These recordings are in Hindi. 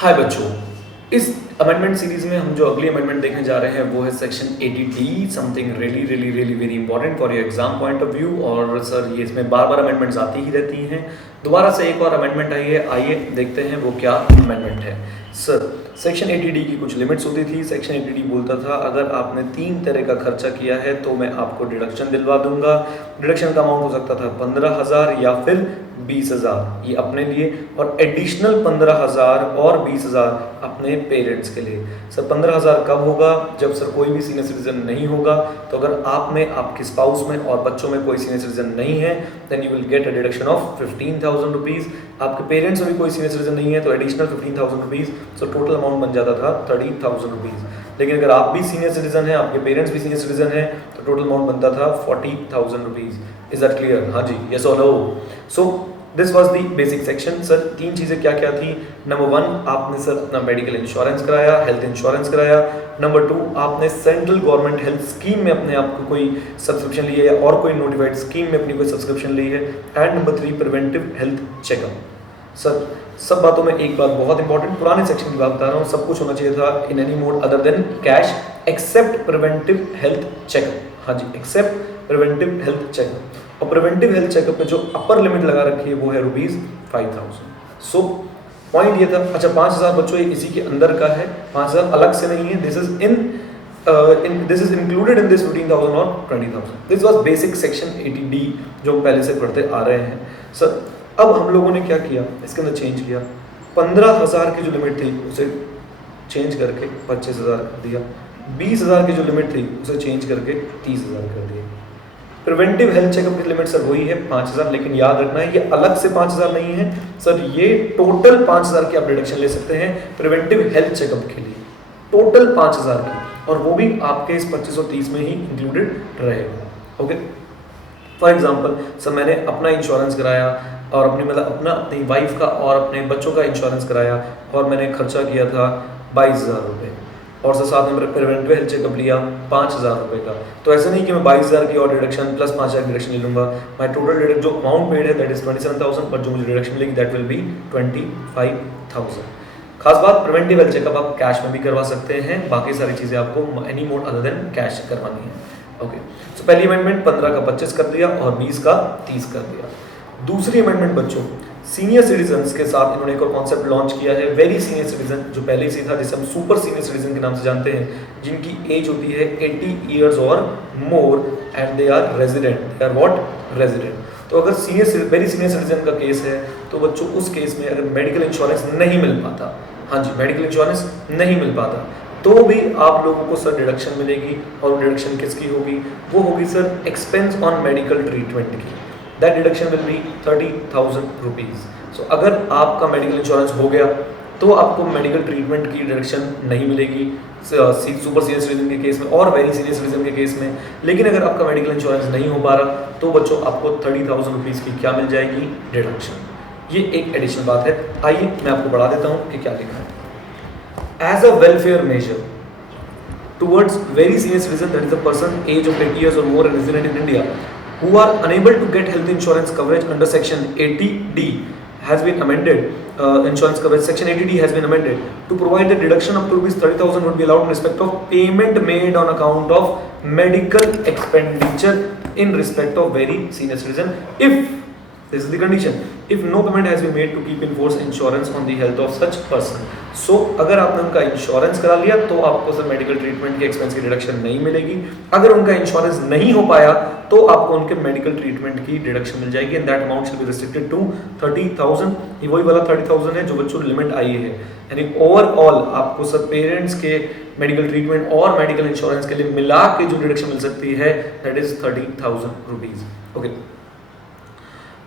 हाय बच्चों, इस अमेंडमेंट सीरीज में हम जो अगली अमेंडमेंट देखने जा रहे हैं वो है section 80D, something really really really very important for your exam point of view. और सर ये इसमें बार बार अमेंडमेंट्स आती ही रहती हैं। दोबारा से एक और अमेंडमेंट आई है, आइए देखते हैं वो क्या अमेंडमेंट है। सर सेक्शन 80D की कुछ लिमिट्स होती थी। सेक्शन 80D बोलता था अगर आपने 3 तरह का खर्चा किया है तो मैं आपको डिडक्शन दिलवा दूंगा। डिडक्शन का अमाउंट हो सकता था 15,000 या फिर 20,000 ये अपने लिए, और एडिशनल 15,000 और 20,000 अपने पेरेंट्स के लिए। सर 15,000 कब होगा? जब सर कोई भी सीनियर सिटीजन नहीं होगा। तो अगर आप में, आपके स्पाउस में और बच्चों में कोई सीनियर सिटीजन नहीं है then you will get a deduction of 15,000 rupees. आपके पेरेंट्स में भी कोई सीनियर सिटीजन नहीं है तो additional 15,000 rupees. So total amount बन जाता था 30,000 रुपीज़। लेकिन अगर आप भी सीनियर सिटीजन हैं, आपके पेरेंट्स भी सीनियर सिटीजन हैं, तो टोटल अमाउंट बनता था 40,000 रुपीज़। Is that clear? हाँ जी, यस और no? So this was the basic section. Sir 3 चीज़ें क्या क्या थी? नंबर 1, आपने सर अपना मेडिकल इंश्योरेंस कराया, हेल्थ इंश्योरेंस कराया। नंबर 2, आपने सेंट्रल गवर्नमेंट हेल्थ स्कीम में अपने आप को कोई सब्सक्रिप्शन ली है या और कोई नोटिफाइड स्कीम में अपनी कोई सब्सक्रिप्शन ली है। And number 3, preventive health checkup. Sir सब बातों में एक बात बहुत इंपॉर्टेंट, पुराने सेक्शन की बात बता रहा हूँ, सब कुछ होना चाहिए था in any mode other than cash except preventive health checkup. हाँ जी, एक्सेप्ट प्रिवेंटिव हेल्थ चेकअप। और प्रिवेंटिव हेल्थ चेकअप में जो अपर लिमिट लगा रखी है वो है ₹5,000। सो पॉइंट ये था। अच्छा 5,000 बच्चों ये इसी के अंदर का है, 5,000 अलग से नहीं है। This is included in this 15,000 और 20,000। This was basic section 80D जो हम पहले से पढ़ते आ रहे हैं। सर अब हम लोगों ने क्या किया, इसके अंदर चेंज किया। 15,000 की जो लिमिट थी उसे चेंज करके 25,000 कर दिया। 20,000 की जो लिमिट थी उसे चेंज करके 30,000 कर दिया। प्रिवेंटिव हेल्थ चेकअप की लिमिट सर वही है 5,000, लेकिन याद रखना है ये अलग से 5,000 नहीं है सर, ये टोटल 5,000 की आप डिडक्शन ले सकते हैं प्रिवेंटिव हेल्थ चेकअप के लिए, टोटल 5,000 की, और वो भी आपके इस 2530 में ही इंक्लूडेड रहेगा। ओके, फॉर एग्जाम्पल सर मैंने अपना इंश्योरेंस कराया और अपनी वाइफ का और अपने बच्चों का इंश्योरेंस कराया और मैंने खर्चा किया था 22,000 रुपये, और सर साथ में मेरा प्रिवेंटिव हेल्थ चेकअप लिया 5,000 रुपये का। तो ऐसा नहीं कि मैं 22,000 की और डिडक्शन प्लस 5,000 की डिडक्शन ले लूँगा। मैं टोटल डिडक्ट जो अमाउंट पेड है दैट इज 27,000, पर जो मुझे डिडक्शन मिलेगी दैट विल बी 25,000। खास बात, प्रिवेंटिव हेल्थ चेकअप आप कैश में भी करवा सकते हैं, बाकी सारी चीज़ें आपको any mode other than cash करवानी है। ओके, सो पहली अमेंडमेंट 15 का 25 कर दिया और 20 का 30 कर दिया। दूसरी अमेंडमेंट बच्चों, सीनियर सिटीजन्स के साथ इन्होंने एक और कॉन्सेप्ट लॉन्च किया है, वेरी सीनियर सिटीजन, जो पहले से था, जिसे हम सुपर सीनियर सिटीजन के नाम से जानते हैं, जिनकी एज होती है 80 ईयर्स और more and they are resident. They are what? Resident. तो अगर वेरी सीनियर सिटीजन का केस है तो बच्चों उस केस में अगर मेडिकल इंश्योरेंस नहीं मिल पाता, हाँ जी मेडिकल इंश्योरेंस नहीं मिल पाता, तो भी आप लोगों को सर डिडक्शन मिलेगी। और डिडक्शन किसकी होगी? वो होगी sir expense on medical treatment की। That deduction will be 30,000 rupees. So अगर आपका मेडिकल इंश्योरेंस हो गया तो आपको मेडिकल ट्रीटमेंट की डिडक्शन नहीं मिलेगी सुपर सीनियर सिटीजन के केस में और वेरी सीनियर सिटीजन के केस में। लेकिन अगर आपका मेडिकल इंश्योरेंस नहीं हो पा रहा तो बच्चों आपको 30,000 रुपीज़ की क्या मिल जाएगी? डिडक्शन। ये एक एडिशनल बात है। आइए मैं आपको बढ़ा देता हूँ कि क्या लिखा है। As a welfare measure towards very senior citizen, that is the person age of 80 years or more and resident in India, who are unable to get health insurance coverage under section 80D has been amended. Insurance coverage section 80D has been amended to provide the deduction up to ₹30,000 would be allowed in respect of payment made on account of medical expenditure in respect of very senior citizen, if this is the condition, if no payment has been made to keep in force insurance on the health of such person. So अगर आपने उनका इंश्योरेंस करा लिया तो आपको सर मेडिकल ट्रीटमेंट के एक्सपेंस की डिडक्शन नहीं मिलेगी। अगर उनका इंश्योरेंस नहीं हो पाया तो आपको उनके मेडिकल ट्रीटमेंट की डिडक्शन मिल जाएगी and that amount shall be restricted to 30,000। ये वही वाला 30,000 है जो बच्चों लिमिट आई है, यानी ओवरऑल आपको सर पेरेंट्स के मेडिकल ट्रीटमेंट और मेडिकल इंश्योरेंस के लिए मिला के जो डिडक्शन मिल सकती है दैट इज 30,000 रुपीज। ओके,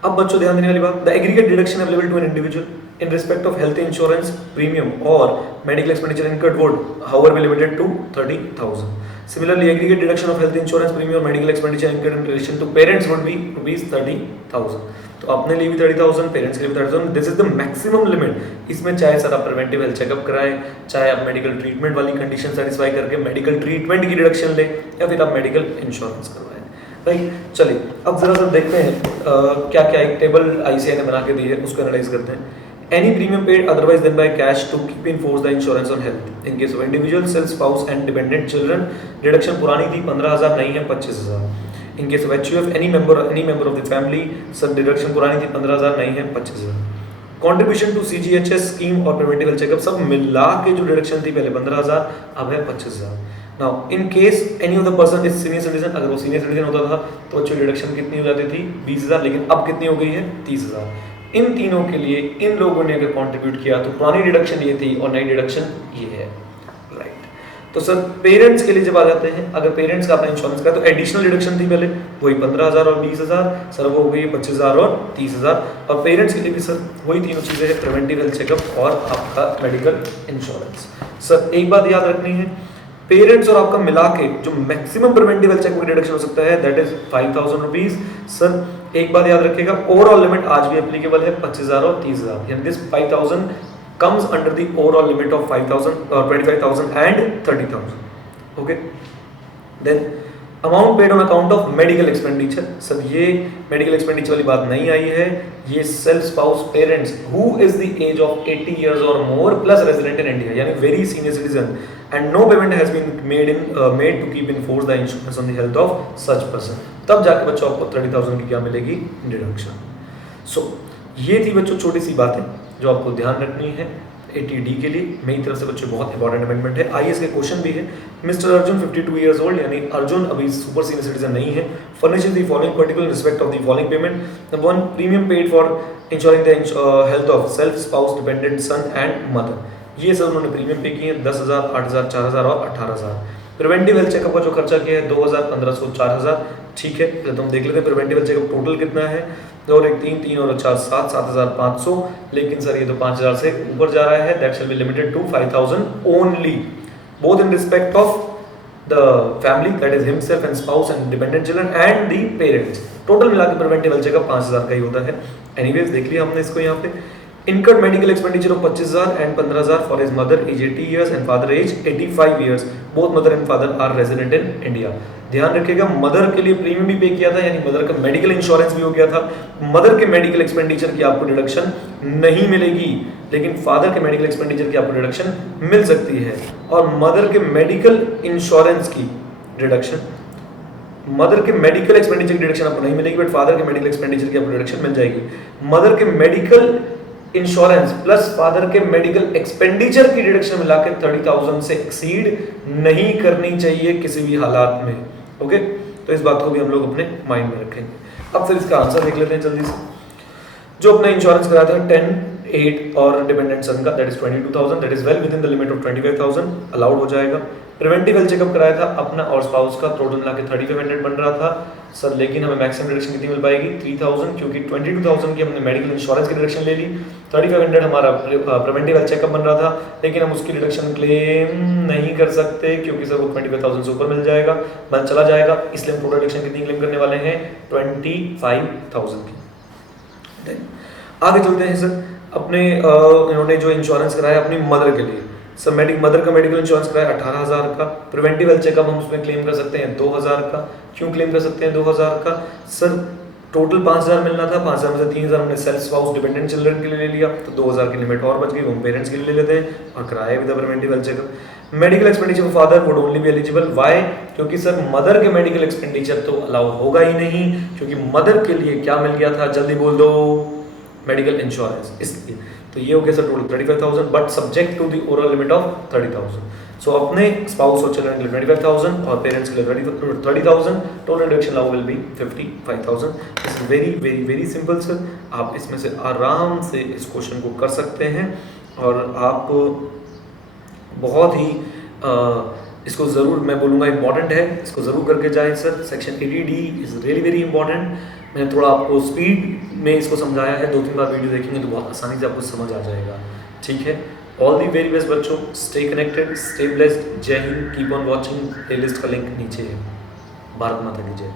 अब बच्चों ध्यान देने वाली बात, the aggregate deduction available to an individual in respect of health insurance premium और medical expenditure incurred would however be limited to 30,000. Similarly, aggregate deduction of health insurance premium or medical expenditure incurred in relation to parents would be ₹30,000. तो अपने लिए भी 30,000, पेरेंट्स के लिए भी 30,000. This is the maximum limit. इसमें चाहे सर आप प्रिवेंटिव हेल्थ चेकअप कराएं, चाहे आप मेडिकल ट्रीटमेंट वाली कंडीशन सेटिस्फाई करके मेडिकल ट्रीटमेंट की डिडक्शन लें, या फिर आप मेडिकल इंश्योरेंस करवाएं. राइट, चलिए अब जरा सर देखते हैं क्या क्या एक टेबल आईसीआई ने बना के दी है, उसको एनालाइज करते हैं. any premium paid otherwise than by cash to keep in force the insurance on health. In case of individual, self, spouse and dependent children, deduction पुरानी थी 15,000 नहीं है 25,000. In case of HUF, any member of the family, सब deduction पुरानी थी 15,000 नहीं है 25,000. Contribution to CGHS scheme और preventive health checkup सब मिला के जो deduction थी पहले 15,000 अब है 25,000. Now in case any of the person is senior citizen, अगर वो senior citizen होता था तो बच्चों deduction कितनी हो जाती थी 20,000, लेकिन अब कितनी हो गई है 30,000. इन तीनों के लिए इन लोगों ने अगर कंट्रीब्यूट किया तो पुरानी डिडक्शन ये थी और नई डिडक्शन ये है, राइट. तो सर पेरेंट्स के लिए जब आ जाते हैं, अगर पेरेंट्स का अपना इंश्योरेंस का तो एडिशनल डिडक्शन थी पहले वही 15,000 और 20,000, सर वो हो गई 25,000 और 30,000. और पेरेंट्स के लिए भी सर वही तीनों चीज़ें हैं, प्रिवेंटिव हेल्थ चेकअप और आपका मेडिकल इंश्योरेंस. सर एक बात याद रखनी है, पेरेंट्स और आपका मिला के जो maximum preventive health checkup deduction हो सकता है दैट इज 5,000 रुपीज. सर एक बात याद रखिएगा, ओवरऑल लिमिट आज भी एप्लीकेबल है 25,000 और 30,000, यानी this 5,000 comes under the overall limit of 5,000 25,000 and 30,000. Okay, then amount paid on account of medical expenditure. Sir ये मेडिकल एक्सपेंडिचर वाली बात नहीं आई है, ये self spouse parents who is the age of 80 years और more plus resident in India, यानी very senior citizen, and no payment has been made to keep in force the insurance on the health of such person. तब जाके बच्चों आपको 30,000 की क्या मिलेगी डिडक्शन. सो ये थी बच्चों छोटी सी बातें जो आपको ध्यान रखनी है 80D के लिए. मेरी तरफ से बच्चों बहुत इंपॉर्टेंट अमेंडमेंट है. आईएएस के क्वेश्चन भी है. मिस्टर अर्जुन 52 इयर्स ओल्ड, यानी अर्जुन अभी सुपर सीनियर सिटीजन नहीं है, furnishes the following particular respect of the following payment. Number 1, premium paid for insuring the health of self, spouse, dependent son and mother. ये सब उन्होंने प्रीमियम पे किए हैं 10,000, 8,000, 4,000 और 18,000. प्रिवेंटिव हेल्थ चेकअप का जो खर्चा किया है 2,000, 1,500, 4,000. ठीक है, तो हम देख लेते हैं प्रिवेंटिव हेल्थ चेकअप टोटल कितना है. 2 और 1 3, 3 और 4 7, 7,500. लेकिन सर ये तो 5,000 से ऊपर जा रहा है. That shall be limited to 5,000 only, both in respect of the family that is himself and spouse and dependent children and the parents. Total मिला के प्रिवेंटिव हेल्थ चेकअप 5,000 का ही होता है. एनीवेज देख लिया हमने इसको यहाँ पे. Incurred medical expenditure of 25,000 and 15,000 for his mother age 80 years and father age 85 years. Both mother and father are resident in India. ध्यान रखिएगा, मदर के लिए प्रीमियम भी पे किया था, यानी मदर का मेडिकल इंश्योरेंस भी हो गया था. मदर के मेडिकल एक्सपेंडिचर की आपको डिडक्शन नहीं मिलेगी, लेकिन फादर के मेडिकल एक्सपेंडिचर की आपको डिडक्शन मिल सकती है. और मदर के मेडिकल इंश्योरेंस की डिडक्शन, मदर के मेडिकल एक्सपेंडिचर की डिडक्शन आपको नहीं मिलेगी, बट फादर के मेडिकल एक्सपेंडिचर की आपको डिडक्शन मिल जाएगी. मदर के मेडिकल इंश्योरेंस प्लस फादर के मेडिकल एक्सपेंडिचर की डिडक्शन मिला के 30,000 से एक्सीड नहीं करनी चाहिए किसी भी हालात में. ओके, तो इस बात को भी हम लोग अपने माइंड में रखेंगे. अब फिर इसका आंसर देख लेते हैं जल्दी से. जो अपना इंश्योरेंस कराया था 10, 8 और डिपेंडेंट सन का that is 22,000, that is well with in the limit of 25,000, allowed हो जाएगा. प्रिवेंटिव हेल्थ चेकअप कराया था अपना और स्पाउस का, टोटल मिला के 3,500 बन रहा था सर. लेकिन हमें मैक्सिमम डिडक्शन कितनी मिल पाएगी 3,000, क्योंकि 22,000 की हमने मेडिकल इंश्योरेंस की डिडक्शन ले ली. 3,500 हमारा प्रिवेंटिव हेल्थ चेकअप बन रहा था, लेकिन हम उसकी डिडक्शन क्लेम नहीं कर सकते क्योंकि सर वो 25,000 से ऊपर मिल जाएगा, बन चला जाएगा. इसलिए हम टोटल डिडक्शन कितनी क्लेम करने वाले हैं 25,000 की. आगे चलते हैं सर. अपने इन्होंने जो इंश्योरेंस कराया अपनी मदर के लिए, सर मदर का मेडिकल इंश्योरेंस कराया 18,000 का. प्रिवेंटिव हेल्थ चेकअप हम उसमें क्लेम कर सकते हैं 2,000 का. क्यों क्लेम कर सकते हैं 2,000 का? सर टोटल 5,000 मिलना था, 5,000 में से 3,000 हमने सेल्फ, स्पाउस, डिपेंडेंट चिल्ड्रन के लिए ले लिया, तो 2,000 की लिमिट और बच गई, वो पेरेंट्स के लिए ले लेते हैं और कराया with preventive health checkup. Medical expenditure father would only be eligible. Why? क्योंकि सर मदर के मेडिकल एक्सपेंडिचर तो अलाउ होगा ही नहीं, क्योंकि मदर के लिए क्या मिल गया था, जल्दी बोल दो, मेडिकल इंश्योरेंस. इसलिए तो ये हो गया sir total 35,000, but subject to the overall limit of 30,000. So अपने स्पाउस और चिल्ड्रन के लिए 25,000 और पेरेंट्स के लिए 30,000. Total deduction now will be 55,000. This is very very very simple sir. आप इसमें से आराम से इस क्वेश्चन को कर सकते हैं और आप बहुत ही इसको ज़रूर, मैं बोलूँगा इंपॉर्टेंट है, इसको ज़रूर करके जाएं sir. Section 80D is really very important. मैंने थोड़ा आपको स्पीड में इसको समझाया है, 2-3 बार वीडियो देखेंगे तो बहुत आसानी से आपको समझ आ जाएगा. ठीक है, ऑल दी वेरी बेस्ट बच्चों. Stay connected, stay blessed. जय हिंद. Keep on watching. प्लेलिस्ट का लिंक नीचे है. भारत माता की जय.